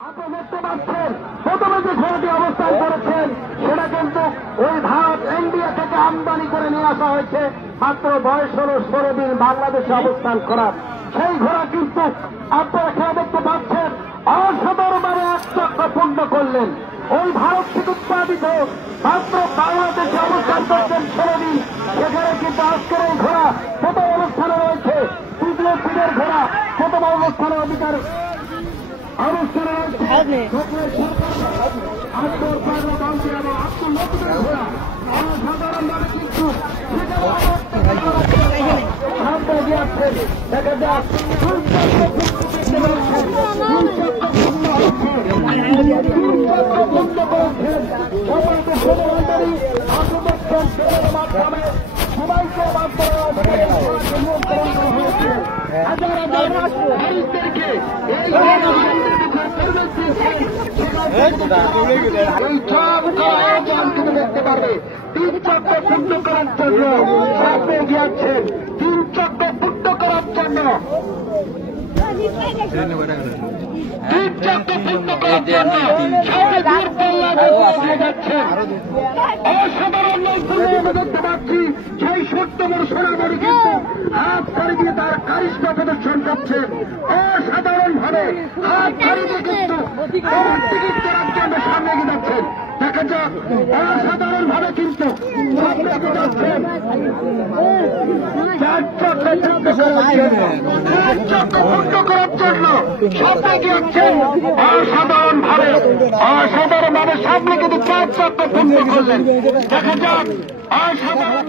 আপনারা দেখতে পাচ্ছেন প্রথমে যে ঘোড়াটি অবস্থান করেছেন সেটা কিন্তু ওই ভারত ইন্ডিয়া থেকে আমদানি করে নিয়ে আসা হয়েছে। মাত্র বয়স হল 16 দিন বাংলাদেশে অবস্থান করার সেই ঘোড়া কিন্তু আপনারা খেয়ে দেখতে পাচ্ছেন অসাধারণভাবে এক চক্র পূর্ণ করলেন। ওই ভারত থেকে উৎপাদিত মাত্র বাংলাদেশে অবস্থান করছেন 16 দিন, সেখানে কিন্তু আজকের এই ঘোড়া প্রথম অবস্থানে রয়েছে। তৃতীয় দিনের ঘোড়া প্রথম অবস্থানের অধিকার অনুষ্ঠানে অসাধারণভাবে কিন্তু দেখা যাক সবাইকে দেখতে পারবে 3 চক্র পূর্ণ করার জন্য সামনে গিয়েছেন। 3 চক্র পূর্ণ করার জন্য অসাধারণ দেখতে পাচ্ছি সেই সত্যমর সোনামণি কিন্তু হাত ছাড়ি দিয়ে তার কারিশমা প্রদর্শন করছেন। অসাধারণ ভাবে হাত ছাড়ি দিয়ে কিন্তু টিকিট করার জন্য সামনে এগিয়ে যাচ্ছেন। দেখা যাক অসাধারণ ভাবে কিন্তু সামনে এগিয়ে যাচ্ছেন। 4 চক্র পূর্ণ করার জন্য 4 চক্র পূর্ণ করার জন্য সামনে গিয়েছেন। অসাধারণ ভাবে সামনে কিন্তু 4 চক্র পূর্ণ করলেন। দেখা যাক অসাধারণ